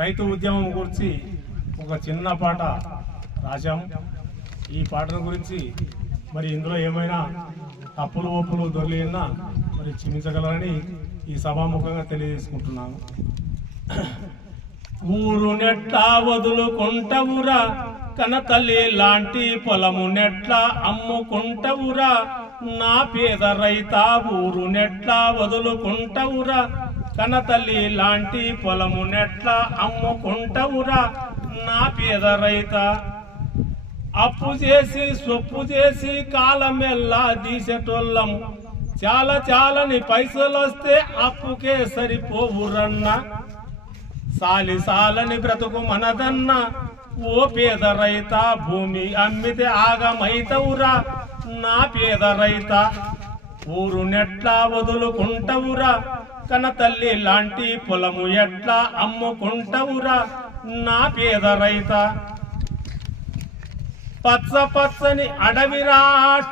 రైతు ఉద్యమం గురించి ఒక చిన్న పాట రాశాం. ఈ పాటల గురించి మరి ఇందులో ఏమైనా తప్పులు ఒప్పులు దొర్లినా మరి క్షమించగలరని ఈ సభాముఖంగా తెలియజేసుకుంటున్నాను. ఊరు నెట్లా వదులుకుంటవురా, కనతల్లి లాంటి పొలము నెట్లా అమ్ముకుంటవురా, నా పేద రైత. ఊరు నెట్లా వదులుకుంటవురా, కనతల్లి లాంటి పొలము నెట్లా అమ్ముకుంటవురా, నా పేద రైత. అప్పు చేసి సొప్పు చేసి కాలమెల్లా దీసేటోళ్ళము, చాలని పైసలు వస్తే అప్పుకే సరిపోవురన్న. సాలని బ్రతుకు మనదన్న, ఓ పేద రైత. భూమి అమ్మితే ఆగమైతవురా, నా పేద రైత. ఊరు నెట్లా వదులుకుంటవురా, కనతల్లి లాంటి పొలము ఎట్లా అమ్ముకుంటవురా, నా పేద రైత. పచ్చని అడవిరా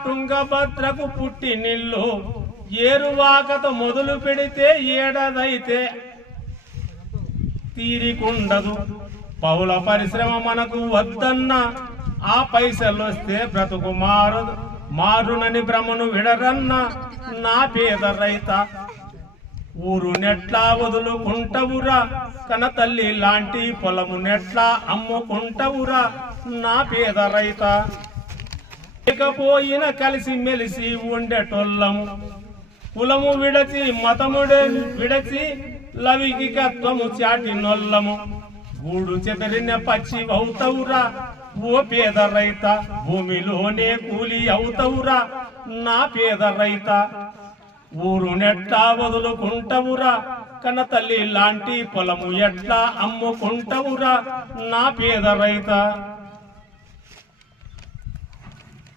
టుంగభద్రకు పుట్టినిల్లు, ఏరువాకతో మొదలు పెడితే ఏడాదైతే తీరికుండదు. పౌల పరిశ్రమ మనకు వద్దన్న, ఆ పైసలు వస్తే బ్రతుకు మారునని భ్రమను విడరన్న, నా పేద రైత. ఊరు నెట్లా వదులుకుంటవురా, కనతల్లి లాంటి పొలము నెట్లా అమ్ముకుంటవురా, నా పేద రైత. లేకపోయిన కలిసి మెలిసి ఉండేటోళ్ళము, కులము విడచి మతముడే విడచి లవికికత్వము చాటినొల్లము. గూడు చెదరిన పచ్చి అవుతవురా, ఓ పేద రైత. భూమిలోనే కూలి అవుతవురా, నా పేద రైత. ఊరు నెట్లా వదులుకుంటవురా, కనతల్లి లాంటి పొలము ఎట్లా అమ్ముకుంటవురా, నా పేద రైత.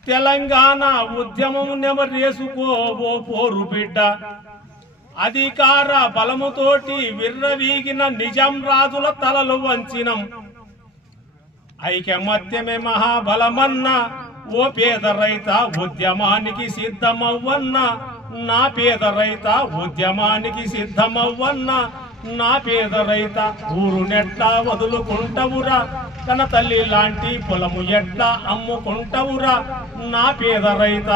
తెలంగాణ ఉద్యమం నెమరేసుకోవో పోరు బిడ్డ, అధికార బలముతోటి విర్రవీగిన నిజాం రాజుల తలలు వంచినం. ఐకమత్యమే మహాబలమన్న, ఓ పేద రైత. ఉద్యమానికి సిద్ధమవ్వన్న, నా పేద రైత. ఉద్యమానికి సిద్ధమవ్వన్న, నా పేద రైత. ఊరు నెట్లా వదులుకుంటవురా, కనతల్లి లాంటి పొలము ఎట్లా అమ్ముకుంటవురా, నా పేద రైత.